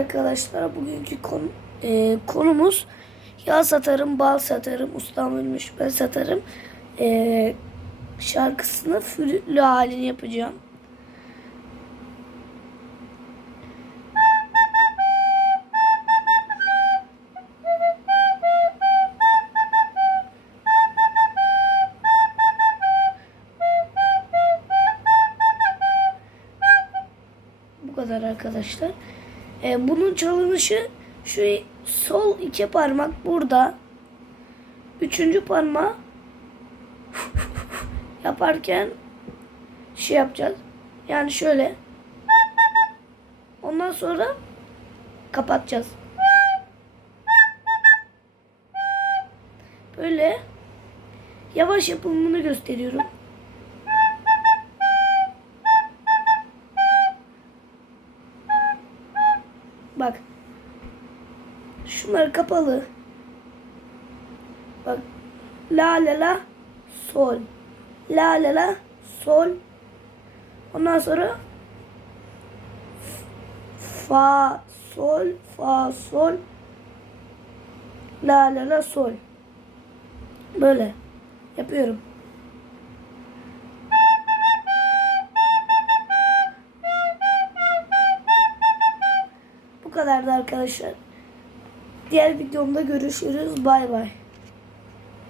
Arkadaşlar bugünkü konu, e, konumuz yağ satarım, bal satarım, ustam ölmüş ben satarım e, şarkısını flütlü halini yapacağım. Bu kadar arkadaşlar. E, bunun çalınışı şu sol iki parmak burada. Üçüncü parmağı yaparken şey yapacağız. Yani şöyle. Ondan sonra kapatacağız. Böyle yavaş yapımını gösteriyorum. Bak. Şunlar kapalı. Bak. La la la sol. La la la sol. Ondan sonra fa sol fa sol la la la sol. Böyle yapıyorum. Kadardı arkadaşlar. Diğer videomda görüşürüz. Bay bay.